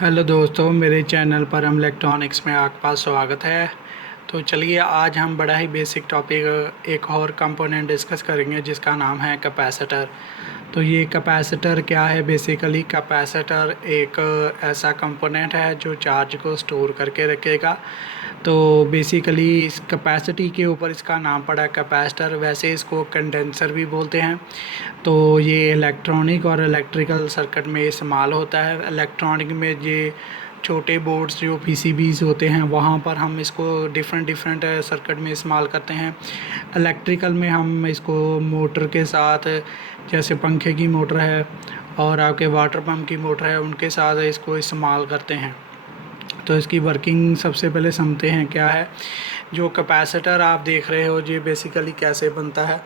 Hello दोस्तों, मेरे channel पर हम इलेक्ट्रॉनिक्स में आपका स्वागत है। तो चलिए आज हम बड़ा ही बेसिक टॉपिक एक और कंपोनेंट डिस्कस करेंगे जिसका नाम है कैपेसिटर। तो ये कैपेसिटर क्या है? बेसिकली कैपेसिटर एक ऐसा कंपोनेंट है जो चार्ज को स्टोर करके रखेगा। तो बेसिकली इस कैपेसिटी के ऊपर इसका नाम पड़ा कैपेसिटर। वैसे इसको कंडेंसर भी बोलते हैं। तो ये इलेक्ट्रॉनिक और इलेक्ट्रिकल सर्किट में इस्तेमाल होता है। इलेक्ट्रॉनिक में ये छोटे बोर्ड्स जो पीसीबीज़ होते हैं वहाँ पर हम इसको डिफरेंट सर्किट में इस्तेमाल करते हैं। इलेक्ट्रिकल में हम इसको मोटर के साथ, जैसे पंखे की मोटर है और आपके वाटर पंप की मोटर है, उनके साथ इसको इस्तेमाल करते हैं। तो इसकी वर्किंग सबसे पहले समझते हैं क्या है। जो कैपेसिटर आप देख रहे हो ये बेसिकली कैसे बनता है।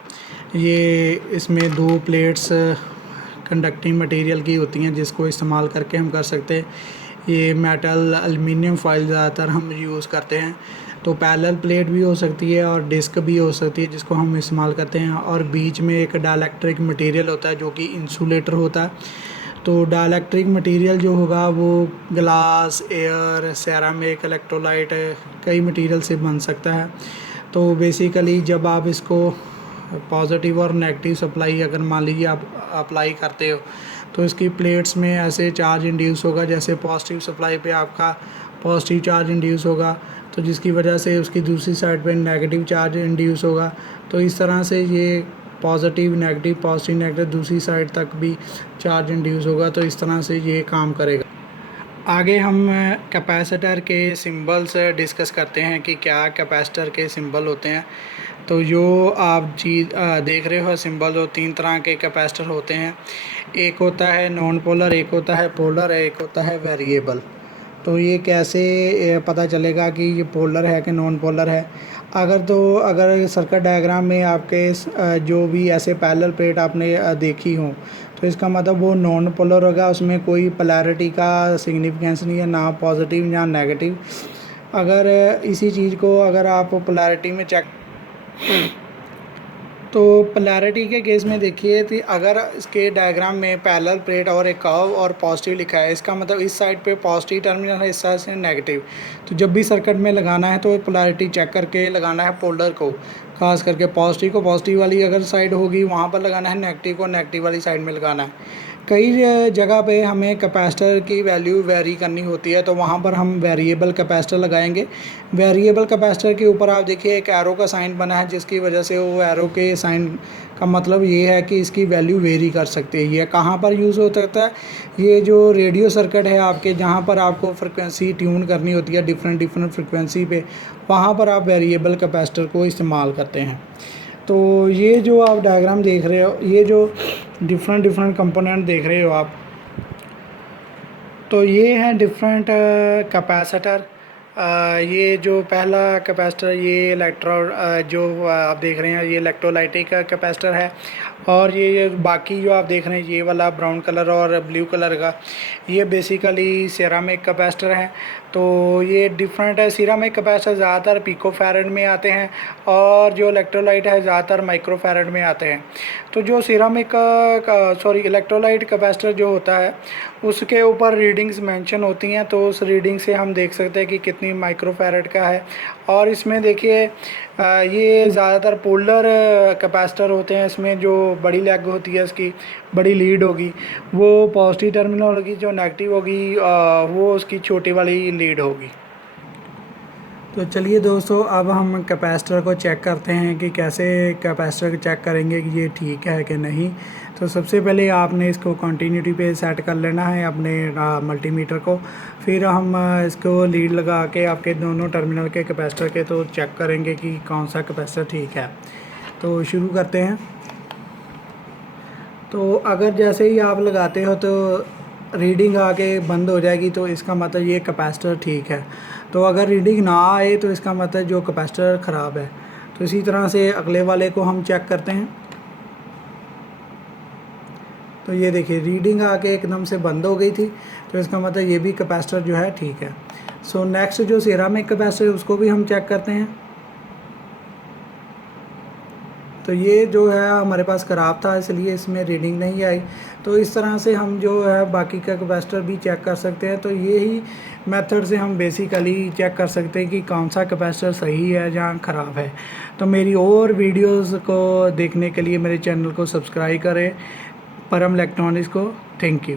ये इसमें दो प्लेट्स कंडक्टिंग मटेरियल की होती हैं जिसको इस्तेमाल करके हम कर सकते हैं। ये मेटल एल्युमिनियम फॉइल ज़्यादातर हम यूज़ करते हैं। तो पैरेलल प्लेट भी हो सकती है और डिस्क भी हो सकती है जिसको हम इस्तेमाल करते हैं। और बीच में एक डाइलेक्ट्रिक मटेरियल होता है जो कि इंसुलेटर होता है। तो डाइलेक्ट्रिक मटेरियल जो होगा वो ग्लास, एयर, सेरामिक, इलेक्ट्रोलाइट कई मटेरियल से बन सकता है। तो बेसिकली जब आप इसको पॉजिटिव और नेगेटिव सप्लाई अगर मान लीजिए आप अप्लाई करते हो तो इसकी प्लेट्स में ऐसे चार्ज इंड्यूस होगा, जैसे पॉजिटिव सप्लाई पे आपका पॉजिटिव चार्ज इंड्यूस होगा तो जिसकी वजह से उसकी दूसरी साइड पे नेगेटिव चार्ज इंड्यूस होगा। तो इस तरह से ये पॉजिटिव नेगेटिव दूसरी साइड तक भी चार्ज इंड्यूस होगा। तो इस तरह से ये काम करेगा। आगे हम कैपेसिटर के सिंबल्स डिस्कस करते हैं कि क्या कैपेसिटर के सिंबल होते हैं। तो जो आप चीज़ देख रहे हो सिंबल, जो तीन तरह के कैपेसिटर होते हैं। एक होता है नॉन पोलर, एक होता है पोलर, एक होता है वेरिएबल। तो ये कैसे पता चलेगा कि ये पोलर है कि नॉन पोलर है? अगर सर्किट डायग्राम में आपके जो भी ऐसे पैरेलल प्लेट आपने देखी हो तो इसका मतलब वो नॉन पोलर होगा। उसमें कोई पोलैरिटी का सिग्निफिकेंस नहीं है, ना पॉजिटिव ना नेगेटिव। अगर इसी चीज़ को अगर आप पोलैरिटी में चेक, तो पोलैरिटी के केस में देखिए कि अगर इसके डायग्राम में पैरेलल प्लेट और एक कर्व और पॉजिटिव लिखा है, इसका मतलब इस साइड पे पॉजिटिव टर्मिनल है, इस साइड से नेगेटिव। तो जब भी सर्किट में लगाना है तो पोलैरिटी चेक करके लगाना है। पोलर को खास करके पॉजिटिव को पॉजिटिव वाली अगर साइड होगी वहाँ पर लगाना है, नेगेटिव को नेगेटिव वाली साइड में लगाना है। कई जगह पे हमें कैपेसिटर की वैल्यू वेरी करनी होती है तो वहाँ पर हम वेरिएबल कैपेसिटर लगाएंगे। वेरिएबल कैपेसिटर के ऊपर आप देखिए एक एरो का साइन बना है, जिसकी वजह से वो एरो के साइन का मतलब ये है कि इसकी वैल्यू वेरी कर सकती है। ये कहाँ पर यूज़ हो सकता है? ये जो रेडियो सर्किट है आपके, जहाँ पर आपको फ्रिक्वेंसी ट्यून करनी होती है डिफरेंट फ्रिक्वेंसी पे, वहाँ पर आप वेरिएबल कैपेसिटर को इस्तेमाल करते हैं। तो ये जो आप डायग्राम देख रहे हो, ये जो डिफरेंट कंपोनेंट देख रहे हो आप, तो ये हैं डिफरेंट कैपेसिटर। ये जो पहला कैपेसिटर ये जो आप देख रहे हैं ये इलेक्ट्रोलाइटिक का कैपेसिटर है। और ये बाकी जो आप देख रहे हैं ये वाला ब्राउन कलर और ब्लू कलर का, ये बेसिकली सिरेमिक कैपेसिटर है। तो ये डिफरेंट है। सिरेमिक कैपेसिटर ज़्यादातर पिकोफैरेड में आते हैं और जो इलेक्ट्रोलाइट है ज़्यादातर माइक्रोफैरेड में आते हैं। तो जो इलेक्ट्रोलाइट कैपेसिटर जो होता है उसके ऊपर रीडिंग्स मेंशन होती हैं। तो उस रीडिंग से हम देख सकते हैं कि कितनी माइक्रोफैरेड का है। और इसमें देखिए ये ज़्यादातर पोलर कैपेसिटर होते हैं। इसमें जो बड़ी लेग होती है, इसकी बड़ी लीड होगी वो पॉजिटिव टर्मिनल होगी, जो नेगेटिव होगी वो उसकी छोटी वाली लीड होगी। तो चलिए दोस्तों, अब हम कैपेसिटर को चेक करते हैं कि कैसे कैपेसिटर को चेक करेंगे कि ये ठीक है कि नहीं। तो सबसे पहले आपने इसको कंटिन्यूटी पे सेट कर लेना है अपने मल्टीमीटर को। फिर हम इसको लीड लगा के आपके दोनों टर्मिनल के कैपेसिटर के तो चेक करेंगे कि कौन सा कैपेसिटर ठीक है। तो शुरू करते हैं। तो अगर जैसे ही आप लगाते हो तो रीडिंग आके बंद हो जाएगी तो इसका मतलब ये कैपेसिटर ठीक है। तो अगर रीडिंग ना आए तो इसका मतलब जो कैपेसिटर ख़राब है। तो इसी तरह से अगले वाले को हम चेक करते हैं। तो ये देखिए रीडिंग आके एकदम से बंद हो गई थी, तो इसका मतलब ये भी कैपेसिटर जो है ठीक है। सो नेक्स्ट जो सिरेमिक कैपेसिटर है उसको भी हम चेक करते हैं। तो ये जो है हमारे पास ख़राब था, इसलिए इसमें रीडिंग नहीं आई। तो इस तरह से हम जो है बाकी का कैपेसिटर भी चेक कर सकते हैं। तो यही मेथड से हम बेसिकली चेक कर सकते हैं कि कौन सा कैपेसिटर सही है या ख़राब है। तो मेरी और वीडियोस को देखने के लिए मेरे चैनल को सब्सक्राइब करें, परम इलेक्ट्रॉनिक्स को। Thank you.